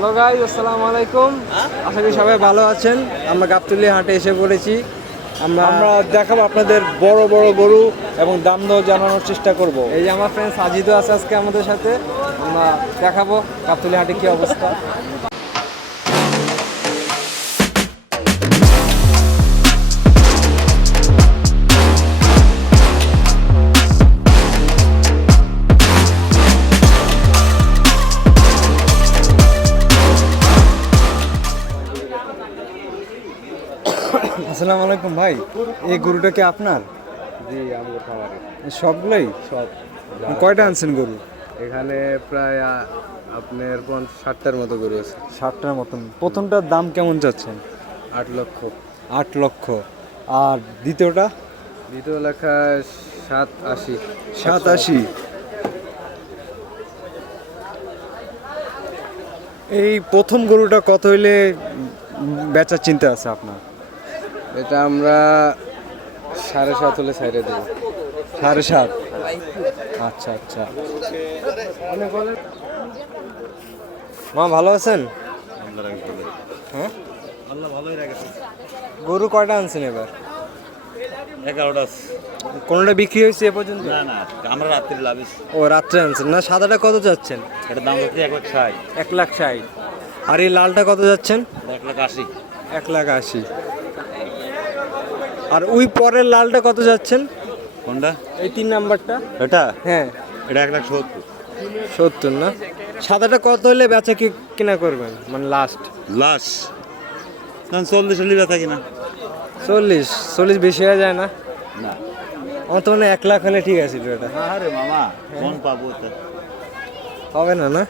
Hello guys, আসসালামু আলাইকুম। আশা করি সবাই ভালো আছেন। আমরা গাবতলী হাটে এসে পড়েছি। আমরা দেখাবো আপনাদের বড় বড় গরু এবং দাম দর জানানোর চেষ্টা করব। এই যে আমার ফ্রেন্ড সাজিদও আছে আজকে আমাদের সাথে। আমরা দেখাবো গাবতলী হাটে কি অবস্থা। আসসালামু আলাইকুম ভাই, এই গরুটা কি আপনার? জি, আমাদের খামারে সবগুলোই? সব। কয়টা আনছেন গরু? এখানে প্রায় আপনার 60টার মতো গরু আছে। 60টার মতন। প্রথমটার দাম কেমন চাচ্ছেন? 8 লক্ষ। 8 লক্ষ। আর দ্বিতীয়টা? দ্বিতীয় লেখা 780। 87। এই প্রথম গরুটা কত হইলে বেচার চিন্তা আছে আপনার? এটা আমরা 7.5 হলে ছাইড়ে দেবো। 7.5। আচ্ছা আচ্ছা। মা ভালো আছেন? হ্যাঁ, গরু কয়টা আনছেন এবার? 11টা। কোনটা বিক্রি হয়েছে এ পর্যন্ত? না না, আমরা রাত্রি লাভিস। ও, রাত্রে আনছেন না? সাদাটা কত যাচ্ছেন? এটা দাম হচ্ছে 1,60,000। 1,60,000। আর এই লালটা কত যাচ্ছেন? 1,80,000। 1,80,000। আর ওই পরের লালটা কত যাচ্ছেন? কোনটা? এই 3 নাম্বারটা? এটা হ্যাঁ, এটা 1,70,000। 70 না? সাদাটা কত হলে বেচা কি কিনা করবেন, মানে লাস্ট? লাশ না 40 হলে থাকি না। 40 বেশি হয়ে যায় না? না আমার তো মানে 1 লাখ হলে ঠিক আছে এটা। আরে মামা কোন পাবো তা? হবে না না?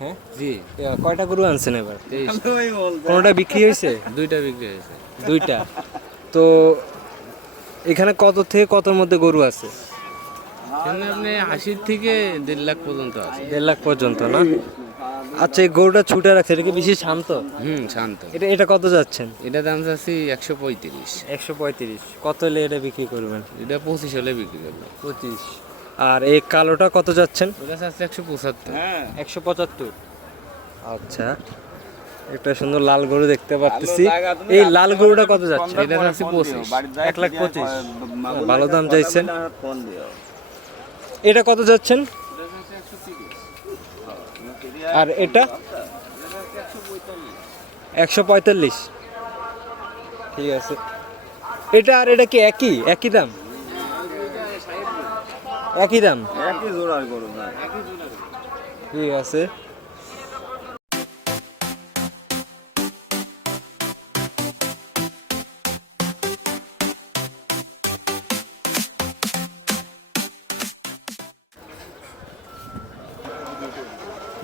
হ্যাঁ জি, কয়টা গরু আনছেন এবার? 23। কোনটা বিক্রি হয়েছে? 2টা বিক্রি হয়েছে। 2টা। তো এখানে কত থেকে কতর মধ্যে গরু আছে? এখানে আপনি 80 থেকে 1.5 লাখ পর্যন্ত আছে। 1.5 লাখ পর্যন্ত না? আচ্ছা, এই গরুটা ছুটে রাখছে, এটা কি বেশি শান্ত? শান্ত। এটা এটা কত যাচ্ছেন? এটা দাম চাচ্ছি 135। 135। কত হলে এটা বিক্রি করবেন? এটা 25 হলে বিক্রি করবো। 25। আর এই কালোটা কত যাচ্ছেন? ওটা চাচ্ছি 175। 175। আচ্ছা, একটা সুন্দর লাল গরু দেখতে পাচ্ছি। এই লাল গরুটা কত যাচ্ছে? এটা চাচ্ছি 25। 1,25,000। ভালো দাম চাইছেন। এটা কত যাচ্ছেন? আর এটা 145। ঠিক আছে। এটা আর এটা কি একই দাম? একই দাম? একই জোড়ার গরু না। ঠিক আছে।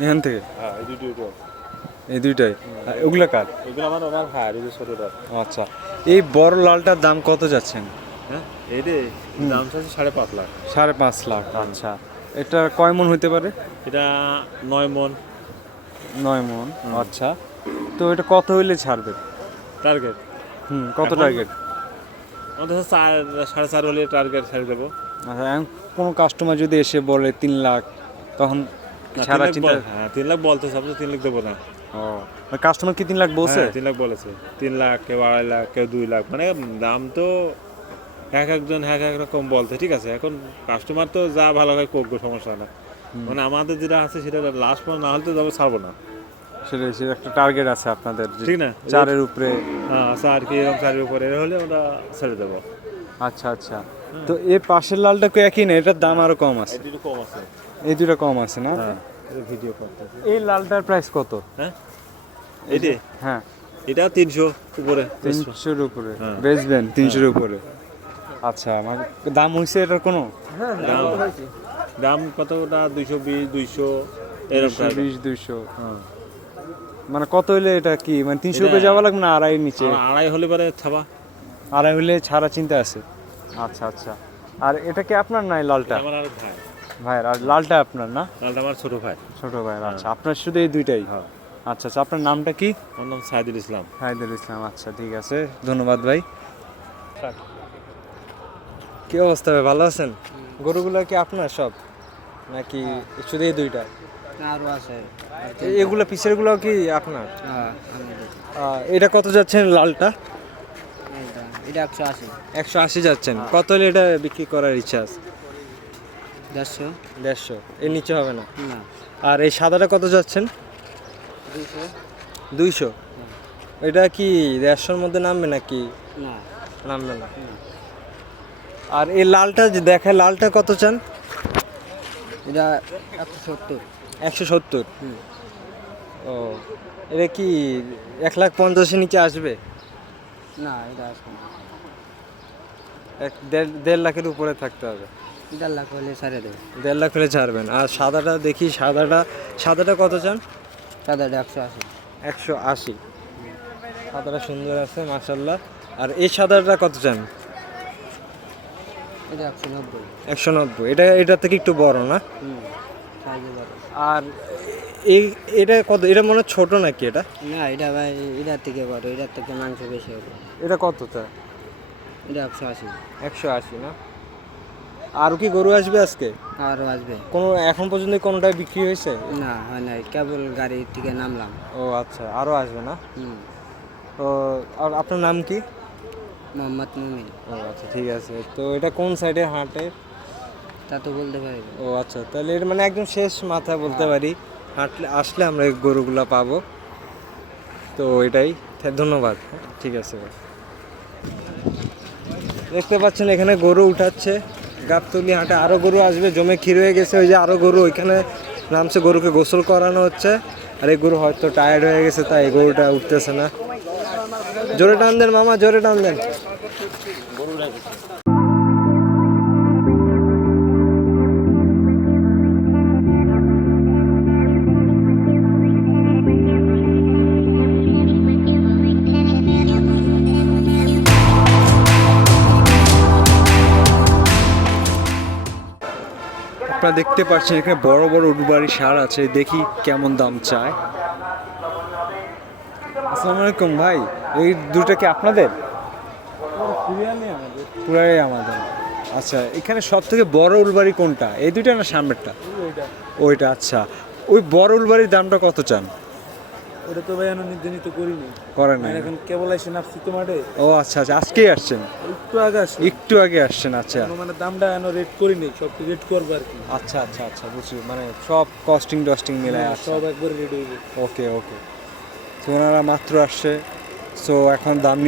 এখান থেকে হ্যাঁ এই দুটো এই দুইটাই। আর ওগুলা কার? এগুলো আমার আমার ভাই এই যে ছোটটা। আচ্ছা, এই বড় লালটার দাম কত যাচ্ছেন? হ্যাঁ এই রে দাম চাচ্ছে 5.5 লাখ। 5.5 লাখ। আচ্ছা, এটা কয় মন হইতে পারে? এটা 9 মন 9 মন। আচ্ছা, তো এটা কত হইলে ছাড়বে? টার্গেট। কত এখন- টার্গেট? আমাদের 4.5 হলে টার্গেট ছেড়ে দেবো। আচ্ছা, এখন কোনো কাস্টমার যদি এসে বলে 3 লাখ, তখন ছাড়া চিন্তা? হ্যাঁ 3 লাখ বলতে সব 3 লাখ দেবো না। ও, কাস্টমার কি 3 লাখ বলছে? হ্যাঁ 3 লাখ বলেছে। 3 লাখ, কেউ 2.5 লাখ, কেউ 2 লাখ, মানে দাম তো একজন এক এক রকম বলতে। ঠিক আছে, এখন কাস্টমার তো যা ভালো হয় করবো, সমস্যা না। মানে আমাদের যেটা আছে সেটা লাস্ট পর্যন্ত না হলে তো যাবে, ছাড়বো না। সেটা একটা টার্গেট আছে আপনাদের যে ঠিক না? 4-এর উপরে? হ্যাঁ আছে আর কি, এরকম 4-এর উপরে এর হলে আমরা ছেড়ে দেবো। আচ্ছা আচ্ছা। তো এই পাশের লালটা কি একই না? এটার দাম আরো কম আছে? একটু কম আছে। এই দুটো কম আছে না? হ্যাঁ ভিডিও করতেছি। এই লালটার প্রাইস কত? হ্যাঁ এইটা হ্যাঁ, এটা 300 উপরে। 300-এর উপরে হ্যাঁ। বেচবেন? 300-এর উপরে। আচ্ছা, মানে দাম হইছে এটার কোনো? দাম দাম কতটা? 220, 200 এরকম। 220-200। হ্যাঁ মানে কত হইলে এটা কি, মানে 300 উপরে যাওয়া লাগবে না? 2.5 নিচে? আর 2.5 হলে পরে ছাবা। 2.5 হইলে ছাড়া চিন্তা আছে? আচ্ছা আচ্ছা। আর এটা কি আপনার নাই লালটা? আমার আর ভাই, ভাইয়ের, আর লালটা আপনার না? লালটা আমার ছোট ভাই। ছোট ভাইয়ের। আচ্ছা, আপনার শুধু এই দুইটাই? হ্যাঁ। আচ্ছা আচ্ছা, আপনার নামটা কি? ওর নাম সাইদুল ইসলাম। হায়দুল ইসলাম। আচ্ছা ঠিক আছে, ধন্যবাদ ভাই। কি অবস্থা ভাই, ভালো আছেন? গরুগুলো কি আপনার সব নাকি শুধু এই দুইটা? আরও আছে। এগুলো পিছের গুলো কি আপনার? হ্যাঁ, এটা কত যাচ্ছেন লালটা? এটা 180। 180 যাচ্ছেন। কত হলে এটা বিক্রি করার ইচ্ছা আছে? 150। 150, এর নিচে হবে না? না, আর এই সাদাটা কত যাচ্ছেন? 200। 200? এটা কি 150-র মধ্যে নামবে নাকি? না, নামবে না। আর এই লালটা যে দেখায়, লালটা কত চান? এটা 170। 170? ও, এটা কি 1,50,000-এর নিচে আসবে? না, এটা আসবে না। 1.5 লাখের উপরে থাকতে হবে। 1.5 লাখ হলে ছাড়ে দেবে। 1.5 লাখ হলে ছাড়বেন। আর সাদাটা দেখি, সাদাটা কত চান? সাদাটা 180। 180? সাদাটা সুন্দর আছে মাশাআল্লাহ। আর এই সাদাটা কত চান? এটা 190। 190? এটা থেকে একটু বড় না? সাইজে বড়। আর এটা কত? এটা মনে হয় ছোট নাকি এটা? না, এটা ভাই এটার থেকে বড়, এটার থেকে মাংস বেশি হবে। এটা কতটা? এটা 180। 180 না? আর কি গরু আসবে আজকে? আরও আসবে। কোনো এখন পর্যন্ত কোনোটাই বিক্রি হয়েছে? না, হয় নাই, কেবল গাড়ি থেকে নামলাম। ও আচ্ছা, আরও আসবে না? হুম। তো আর আপনার নাম কি? মোহাম্মদ মুমিন। ও আচ্ছা ঠিক আছে। তো এটা কোন সাইডে হাটে? তা তো বলতে পারি না। ও আচ্ছা, তাহলে এটা মানে একদম শেষ মাথায় বলতে পারি। হাঁটলে আসলে আমরা এই গরুগুলা পাবো। তো এটাই, ধন্যবাদ। ঠিক আছে ভাই। দেখতে পাচ্ছেন এখানে গরু উঠাচ্ছে। গাবতলী হাটে আরও গরু আসবে, জমে ক্ষীর হয়ে গেছে। ওই যে আরও গরু ওইখানে নামছে, গরুকে গোসল করানো হচ্ছে। আর এই গরু হয়তো টায়ার্ড হয়ে গেছে, তাই এই গরুটা উঠতেছে না। জোরে টান দেন মামা, জোরে টান দেন। আপনারা দেখতে পাচ্ছেন এখানে বড় বড় উডবাড়ি ষাঁড় আছে, দেখি কেমন দাম চায়। আসসালামু আলাইকুম ভাই, এই দুটো কি আপনাদের? পুরাই আমাদের। আচ্ছা, এখানে সব থেকে বড় উলবাড়ি কোনটা, এই দুইটা না সামনেরটা? ওইটা। আচ্ছা, ওই বড় উলবাড়ির দামটা কত চান? ওটা তো ভাই এখন নির্ধারিত করিনি, করেন না? এখন কেবল এসে নামছি তো মাঠে, ও আচ্ছা আচ্ছা, আজকেই আসছেন? একটু আগে আসছি। একটু আগে আসছেন? আচ্ছা মানে দামটা এখন রেট করিনি, সব রেট করবো আর কি। আচ্ছা আচ্ছা আচ্ছা, বুঝছি, মানে সব কস্টিং টস্টিং মিলায় হ্যাঁ, আছে। সব একবার রেট হইবে। ওকে ওকে। তো ওনারা মাত্র আসছে, সো এখন দাম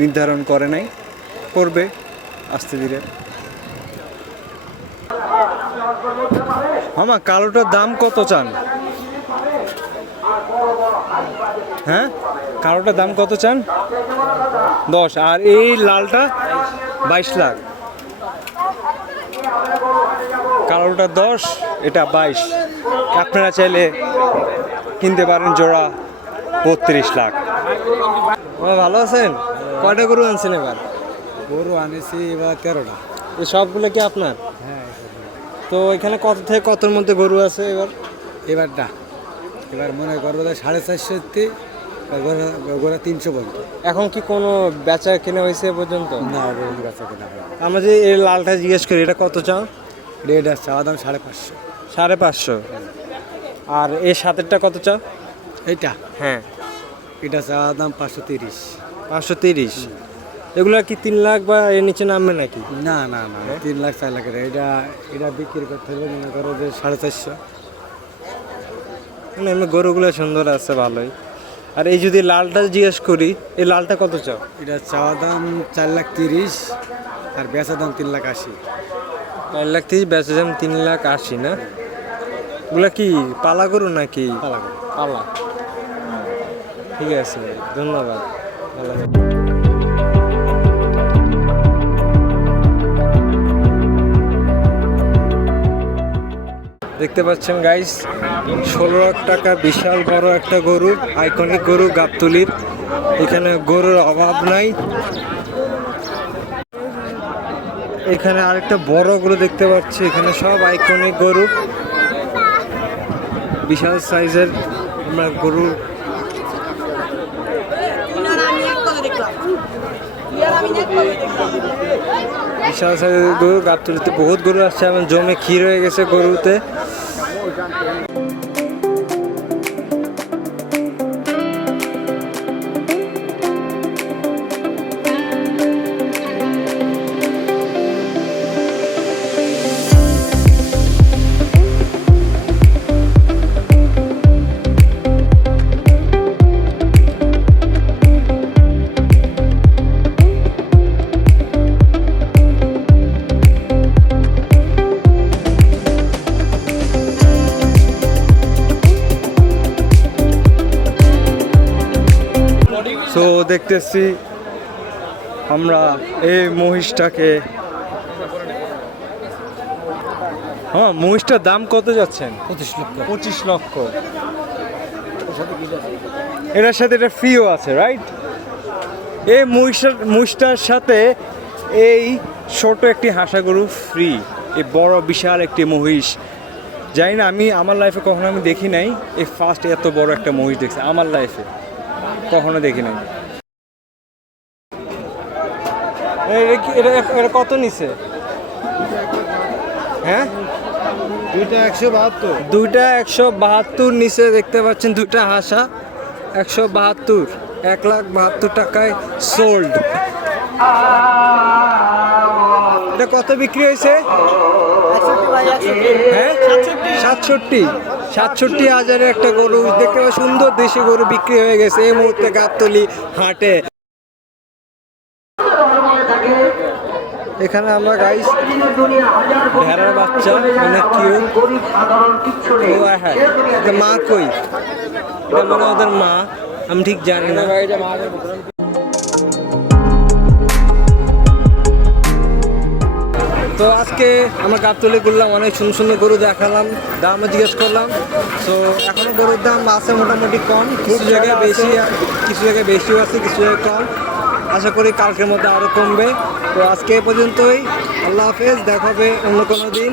নির্ধারণ করে নাই, করবে আস্তে ধীরে। মামা, কালোটার দাম কত চান? হ্যাঁ, কালোটার দাম কত চান? 10। আর এই লালটা 22 লাখ। কালোটা 10, এটা 22। আপনারা চাইলে কিনতে পারেন জোড়া 32 লাখ। ভালো আছেন? কয়টা গরু আনছেন এবার? গরু আনেছি এবার 13টা। এই সবগুলো কি আপনার? হ্যাঁ, তো এখানে কত থেকে কতর মধ্যে গরু আছে এবার? এবার মনে করবো 450 গোড়া 300 পর্যন্ত। এখন কি কোনো বেচা কেনা হয়েছে এ পর্যন্ত? না, গরু গাছে কেনা হয়। আমরা যে এই লালটা জিজ্ঞেস করি, এটা কত চাও? রেট আছে চাওয়া দাম 550। 550? আর এই সাতেরটা কত চাও? এইটা, হ্যাঁ, এটা চাওয়া দাম 530। 530? এগুলো কি 3 লাখ বা এর নিচে নামবে নাকি? না না না, 3 লাখ 4 লাখের। এটা বিক্রি করতে হলে মনে করো যে 450। না, এমনি গরুগুলো সুন্দর আছে, ভালোই। আর এই যদি লালটা জিজ্ঞেস করি, এই লালটা কত চাও? এটা চাওয়া দাম 4,30,000 আর বেচা দাম 3,80,000। 4,30,000, বেচা দাম 3,80,000 না? এগুলা কি পালা গরু নাকি? পালা। পালা। ঠিক আছে, ধন্যবাদ। ভালো থাকবেন। দেখতে পাচ্ছেন গাইস, 16 লাখ টাকা বিশাল বড় একটা গরু, আইকনিক গরু গাবতলীর। এখানে গরুর অভাব নাই। এখানে আরেকটা বড় গরু দেখতে পাচ্ছি, এখানে সব আইকনিক গরু, বিশাল সাইজের আমরা গরুর বিশাল সাইজের গরু গাবতলীতে বহুত গরু আসছে এবং জমে ক্ষীর হয়ে গেছে গরুতে। তো দেখতেছি আমরা এই মহিষটাকে, হ্যাঁ মহিষটার দাম কত যাচ্ছেন? 25 লক্ষ। এটার সাথে এটা ফ্রিও আছে, রাইট? এই মহিষটার সাথে এই ছোট একটি হাসা গরু ফ্রি, এই বড় বিশাল একটি মহিষ। জানি না, আমি আমার লাইফে কখনো আমি দেখি নাই, এই ফার্স্ট এত বড় একটা মহিষ দেখছি আমার লাইফে, কখনো দেখি নাই। এটা কত নিছে? হ্যাঁ, দুইটা 172। দুইটা 172 নিচে দেখতে পাচ্ছেন, দুইটা হাসা 172, 1,72,000 টাকায় সোল্ড। এটা কত বিক্রি হয়েছে? হ্যাঁ 67,000 একটা গরু দেখতে পাচ্ছি, সুন্দর দেশি গরু বিক্রি হয়ে গেছে এই মুহূর্তে গাবতলী হাটে। এখানে আমরা গাইস ভেড়ার বাচ্চা অনেক কিউট। ও হ্যাঁ, এটা মা কই? এটা মনে হয় ওদের মা, আমি ঠিক জানি না। তো আজকে আমরা গাবতলী ঘুরলাম, অনেক সুন্দর সুন্দর গরু দেখালাম, দামও জিজ্ঞেস করলাম। তো এখনো গরুর দাম আছে মোটামুটি কম, কিছু জায়গায় বেশি, কিছু জায়গায় বেশিও আছে, কিছু জায়গায় কম। আশা করি কালকের মধ্যে আরও কমবে। তো আজকে এই পর্যন্তই, আল্লাহ হাফেজ, দেখা হবে অন্য কোনো দিন।